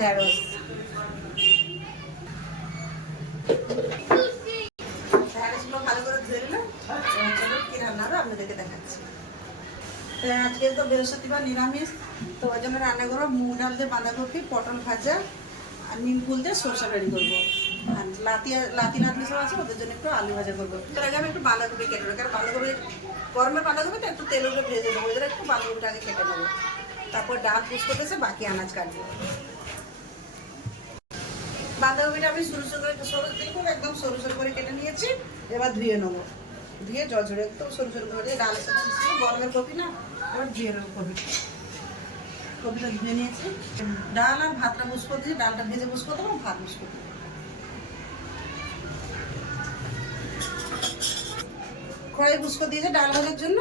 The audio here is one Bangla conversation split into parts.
ঢেঁড়স। ভালো করে ধুয়ে নিলাম আপনাদেরকে আজকে তো বৃহস্পতিবার নিরামিষ, তো ওই জন্য রান্না করব। মুগ ডাল দিয়ে বাঁধাকপি, পটল ভাজা, আর নিম ফুল দিয়ে সরষা রেডি করব আর লাতি লাতি সব আছে ওদের জন্য একটু আগে আমি একটু বাঁধাকপি কেটে নেব, কারণ বাঁধাকপি গরমের বাঁধাকপি তো একটু তেল ভেজে ওদের একটু বাঁধাকপিটা আগে কেটে নেব। তারপর ডাল বাকি আনাজ বাঁধাকপিটা আমি সরু সরু করে, সরু বিলকুল একদম সরু করে কেটে নিয়েছি, এবার ধুয়ে নেব। ধুয়ে জল ঝরে একদম সরু সরু করে সাথে গরমের কপি না, এবার ধুয়ে নেব কপি কপিটা ধুয়ে নিয়েছি। ডাল আর ভাতটা বুস করে দিয়েছি, ডালটা ভেজে বুস করে দেবো ভাত বুস করে কড়াই বুস দিয়েছে, ডাল ভাজার জন্য,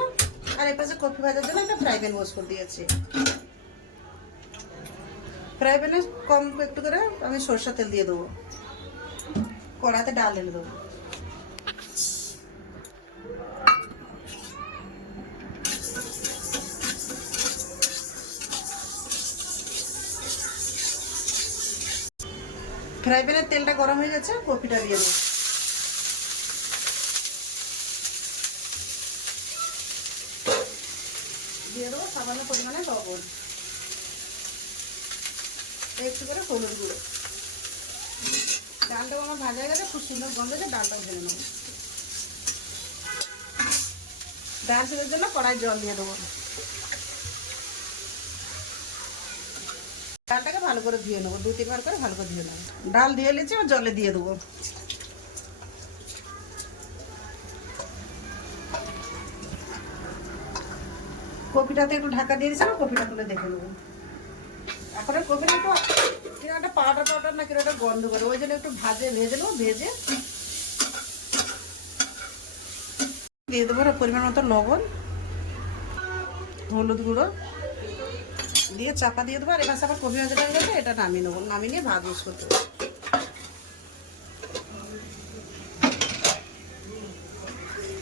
আর এই পাশে কপি ভাজার জন্য একটা ফ্রাই প্যান বুস করে দিয়েছি ফ্রাই প্যানে কম একটু করে আমি সরষের তেল দিয়ে দেবো। কড়াতে ডাল এনে দেবো। ফ্রাই প্যানের তেলটা গরম হয়ে গেছে কপিটা দিয়ে দেবো। দিয়ে দেবো সামান্য পরিমাণে লবণ। একটু করে হলুদ গুঁড়ো। ডালটা আমার ভাজা গেছে, খুব সুন্দর গন্ধ হচ্ছে ডালটাও ঢেলে নেব। ডাল ছেলের জন্য কড়াই জল দিয়ে দেবো। ডালটাকে ভালো করে ধুয়ে নেব দু তিনবার করে ভালো করে ধুয়ে নেব। ডাল ধুয়ে নিয়েছি আর জলে দিয়ে দেবো। কপিটাতে একটু ঢাকা দিয়ে দিয়েছিলাম কপিটা তুলে দেখে নেব। এখন কপিটা একটু কীরকম একটা পাউডার পাউডার না কীরকম একটা গন্ধ করে, ওই জন্য একটু ভাজে, ভেজে নেব, ভেজে দিয়ে দেবো পরিমাণ মতো লবণ, হলুদ গুঁড়ো, দিয়ে চাপা দিয়ে দেবো, আর এবার আবার কপি ভাজাটা হয়ে গেছে, এটা নামিয়ে নেব, নামিয়ে নিয়ে ভাত ইউজ করতে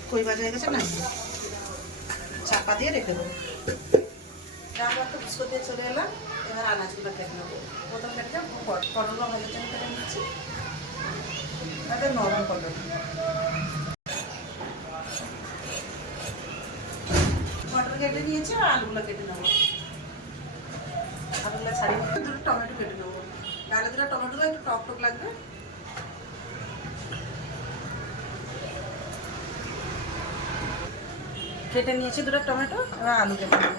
কই ভাজা হয়ে গেছে না চাপা দিয়ে রেখে দেবো। তারপর তো বিস্কুট দিয়ে চলে এলাম। এবার আনাজগুলো কেটে নেব। প্রথম কেটে পটলগুলো ভাজার জন্য কেটে নিচ্ছি। তাতে নরম পটল পটল কেটে নিয়েছি আর আলুগুলো কেটে নেব। আলুগুলো ছাড়িয়ে দুটো টমেটো কেটে নেব। ডালে দুটো টমেটো একটু টক টক লাগবে। কেটে নিয়েছি দুটো টমেটো, এবার আলু কেটে নেব।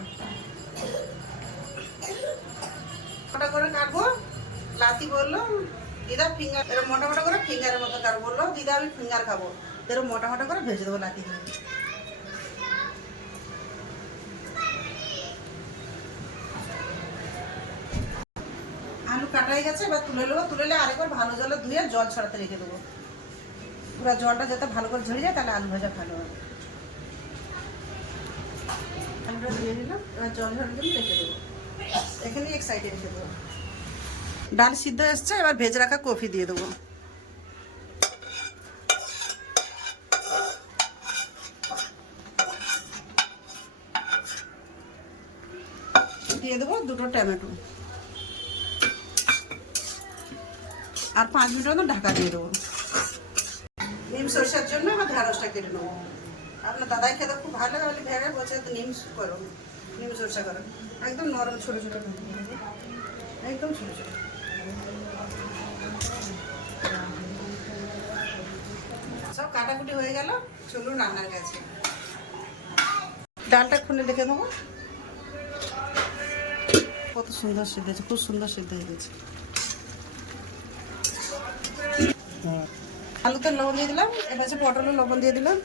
লাতি বলল, দিদা ফিঙ্গার এরকম মোটা মোটা করে ফিঙ্গারের মতো কাটবো বলল, দিদা, আমি ফিঙ্গার খাব। এরকম মোটা মোটা করে ভেজে দেবো দিয়ে আলু কাটা হয়ে গেছে, এবার তুলে নেব, তুলে নিলে আরেকবার ভালো জলে ধুয়ে জল ছড়াতে রেখে দেবো। পুরো জলটা যাতে ভালো করে ঝরে যায়, তাহলে আলু ভাজা ভালো হবে। আলুটা ধুয়ে নিলাম, এবার জল ঝরার জন্য রেখে দেবো। এখানে এক সাইডে রেখে দেবো। ডাল সিদ্ধ এসছে, এবার ভেজে রাখা কফি দিয়ে দেবো। দিয়ে দেবো দুটো টমেটো। আর পাঁচ মিনিট মতো ঢাকা দিয়ে দেবো। নিম সরষার জন্য আমার ঢেঁড়সটা কেটে নেব। আপনার দাদাই খেতে খুব ভালো লাগে, বলে ভেবে বলছে নিম করো, নিম সরষা করো। একদম নরম, ছোটো ছোটো। একদম ছোটো ছোটো। সব কাটাকুটি হয়ে গেল, চলুন রান্নার কাছে। ডালটা খুলে দেখে নেব কত সুন্দর সিদ্ধ হয়েছে, খুব সুন্দর সিদ্ধ হয়ে গেছে। আলুতে লবণ দিয়ে দিলাম, এবার পটলে লবণ দিয়ে দিলাম।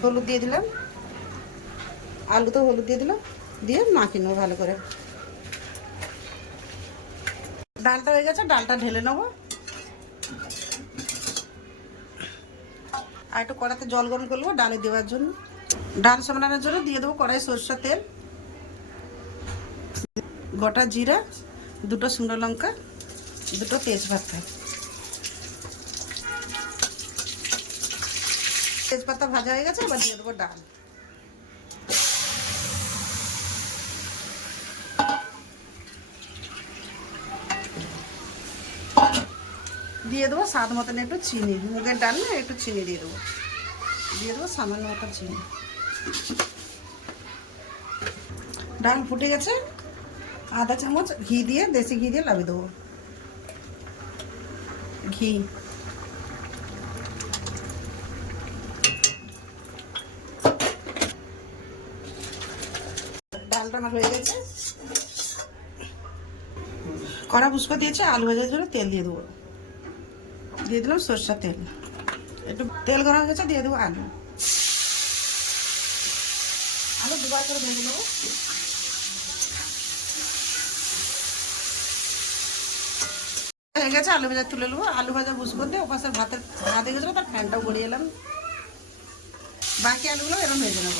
হলুদ দিয়ে দিলাম। আলুতে হলুদ দিয়ে দিলাম, দিয়ে মাখিয়ে নেব ভালো করে। ডালটা হয়ে গেছে, ডালটা ঢেলে নেব। আর একটু কড়াতে জল গরম করব ডালে দেওয়ার জন্য। ডাল সামলানোর জন্য দিয়ে দেবো কড়াই সরষের তেল, গোটা জিরা, দুটো শুকনো লঙ্কা, দুটো তেজপাতা। তেজপাতা ভাজা হয়ে গেছে, এবার দিয়ে দেবো ডাল। দিয়ে দেবো স্বাদ মতন একটু চিনি। মুগের ডাল না, একটু চিনি দিয়ে দেবো। দিয়ে দেবো সামান্য মতো চিনি। ডাল ফুটে গেছে। আধা চামচ ঘি দিয়ে, দেশি ঘি দিয়ে লাভিয়ে দেবো। ঘি। ডালটা আমার হয়ে গেছে। কড়া পুষ্প দিয়েছে, আলু ভাজার জন্য তেল দিয়ে দেবো। দিয়ে দিলাম সরষার তেল। একটু তেল গরম হয়ে গেছে, দিয়ে দেবো আলু। আলু দুবার করে ভেজে নেব। হয়ে গেছে, আলু ভাজা তুলে নেব। আলু ভাজা বুঝব দিয়ে ওপাশের ভাতের ভাত হয়ে গেছিল তার ফ্যানটাও গড়িয়ে এলাম। বাকি আলুগুলো এরকম ভেজে নেব।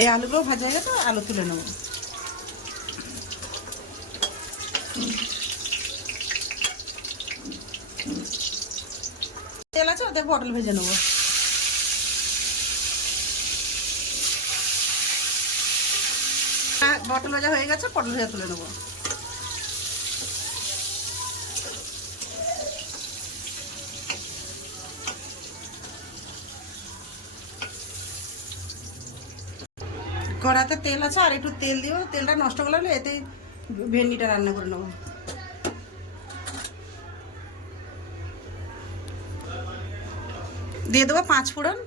এই আলুগুলো ভাজা হয়ে গেছে, আলু তুলে নেব। ওদের পটল ভেজে নেব। হ্যাঁ, পটল ভাজা হয়ে গেছে পটল ভাজা তুলে নেব। কড়াতে তেল আছে আর একটু তেল দিও তেলটা নষ্ট করে লাগলে এতেই ভেন্ডিটা রান্না করে নেব। দিয়ে দেবো পাঁচ ফোড়ন,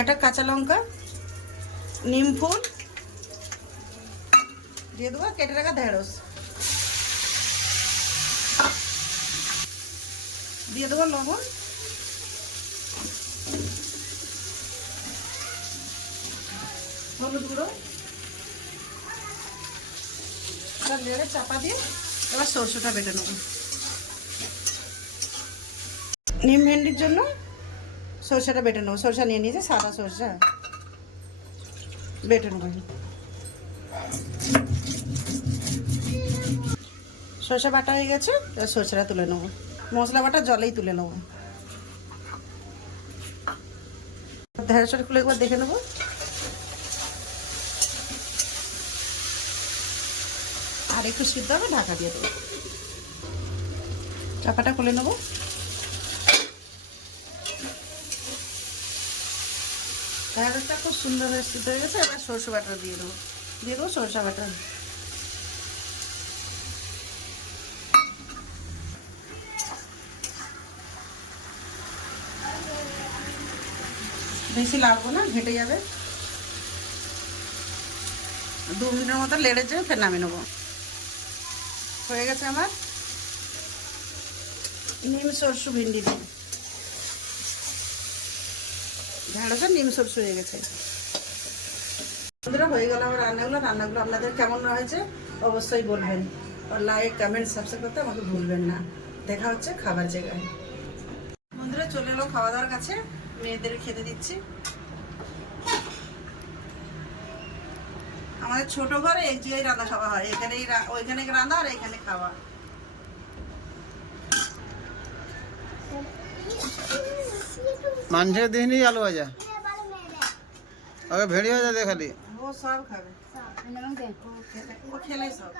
একটা কাঁচা লঙ্কা, নিম ফুল, দিয়ে দেবো কেটে রাখা ঢেঁড়স। দিয়ে দেবো লবণ। হলুদ গুঁড়ো। চাপা দিয়ে এবার সরষেটা বেটে নেব। নিম ভেন্ডির জন্য সরষেটা বেটে নেব। সরষা নিয়ে নিয়েছে, সাদা সরষা। বেটে নেব। সরষা বাটা হয়ে গেছে, এবার সরষেটা তুলে নেব। মশলা বাটা জলেই তুলে নেব। ঢেঁড়সটা খুলে একবার দেখে নেব। আর একটু সিদ্ধ হবে, ঢাকা দিয়ে দেবো। চাপাটা খুলে নেব। ঢেঁড়সটা খুব সুন্দর সিদ্ধ হয়ে গেছে, এবার সরষে বাটা দিয়ে দেবো। দিয়ে দেবো সরষে বাটা বেশি লাগবো না, ঘেটে যাবে। দু মিনিটের মতো লেড়ে যাবে ফের নামিয়ে নেব। হয়ে গেছে আমার নিম সরষু ভিন্ডি দিয়ে। ঢেঁড়সের নিম সরষে হয়ে গেছে। বন্ধুরা, হয়ে গেল আমার রান্নাগুলো। রান্নাগুলো আপনাদের কেমন হয়েছে অবশ্যই বলবেন। লাইক কমেন্ট সাবস্ক্রাইব করতে আমাকে ভুলবেন না। দেখা হচ্ছে খাবার জায়গায়। বন্ধুরা, চলে এলো খাওয়া দাওয়ার কাছে। মেয়েদের খেতে দিচ্ছি। আমাদের ছোট ঘরে এক জায়গায় রান্না খাওয়া হয়। এখানে ওইখানে রান্না আর এখানে খাওয়া। মাংসের দিনই আলু ভাজা ওকে ভেড়ি ভাজা দে খালি ও সব খাবে ও খেলে ও খেলে সব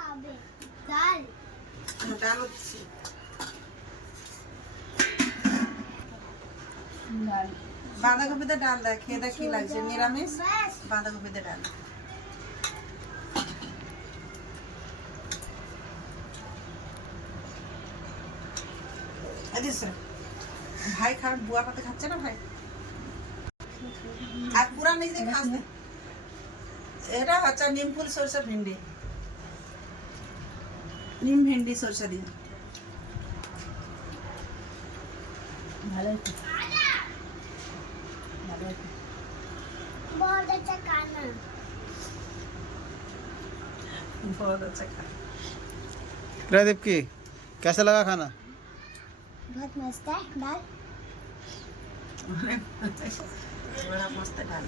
হ্যাঁ, ডালও দিচ্ছি বাঁধাকপিতে ডাল দেয় খেয়ে দেখ কি লাগছে নিরামিষ বাঁধাকপিতে ডাল এই যে স্যার, ভাই খাবে বুয়া পাতে খাচ্ছে না ভাই আর পুরা নেই যে খাস না। এটা হচ্ছে নিম ফুল সরষে ভেন্ডি নিম ভেন্ডি সরষে দিয়ে बहुत अच्छा खाना बहुत अच्छा खा प्रदीप की कैसा लगा खाना बहुत मस्त है दाल বড়া মস্ত ডাল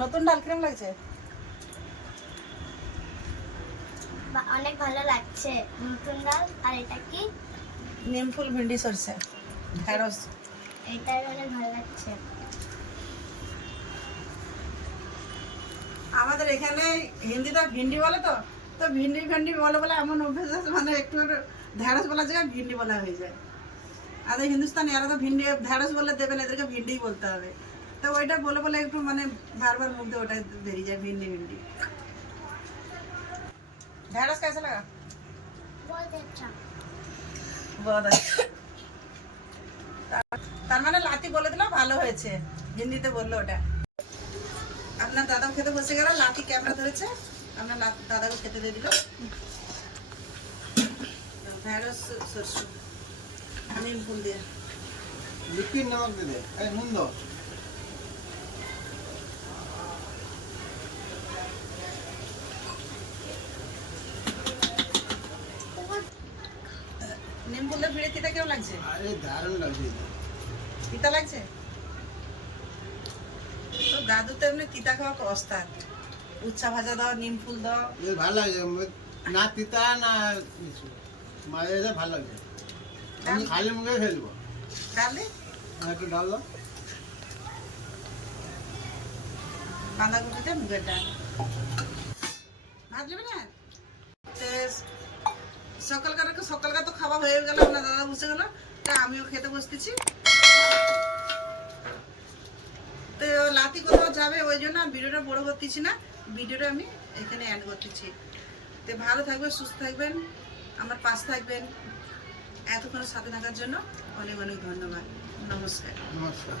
নতুন ডাল কিরম লাগছে বা- অনেক ভালো লাগছে নতুন ডাল আর এটা কি নিমফুল ভিন্ডি সরষে ঢেঁড়স এটাই অনেক ভালো লাগছে আমাদের এখানে হিন্দিতে ভিন্ডি বলে তো তো ভিন্ডি ভিন্ডি বলে বলে এমন অভ্যেস আছে মানে একটু ঢেঁড়স বলার জায়গায় ভিন্ডি বলা হয়ে যায়। আর হিন্দুস্তানি এরা তো ভিন্ডি, ঢেঁড়স বলে দেবে না, এদেরকে ভিন্ডিই বলতে হবে। তো ওইটা বলে বলে একটু মানে বারবার মুখ দিয়ে ওটা বেরিয়ে যায়, ভিন্ডি ভিন্ডি। ঢেঁড়স কেসে লাগা। তার- মানে লাতি বলে দিল, ভালো হয়েছে। হিন্দিতে বলল ওটা। আপনার দাদাও খেতে বসে গেল, লাতি ক্যামেরা ধরেছে। আপনার দাদাকে খেতে দিয়ে দিল ঢেঁড়স সরষে। নিম ফুল দিয়ে। লিকুইড নমক দে দে। এই নুন দাও। ভিড়ে তিতা কেউ লাগছে? আরে দারুণ লাগছে। তিতা লাগছে? তো দাদু তো এমনি তিতা খাওয়া তো ওস্তাদ উচ্ছা ভাজা দাও নিম ফুল দাও। ভালো লাগছে ম- না তিতা না কিছু। মাঝে মাঝে ভালো লাগছে আমি খালি মুখে ফেলব। তাহলে একটু ডাল দাও। বাঁধাকপিতে মুগের ডাল। ভাত যাবে না সকালকার সকালকার তো খাওয়া হয়ে গেল আপনার দাদা বসে গেল তা আমিও খেতে বসতেছি। তো লাতি কোথাও যাবে ওই জন্য ভিডিওটা বড় করতেছি না। ভিডিওটা আমি এখানে অ্যাড করতেছি। তো ভালো থাকবেন, সুস্থ থাকবেন, আমার পাশে থাকবেন। এতক্ষণ সাথে থাকার জন্য অনেক অনেক ধন্যবাদ। নমস্কার। নমস্কার।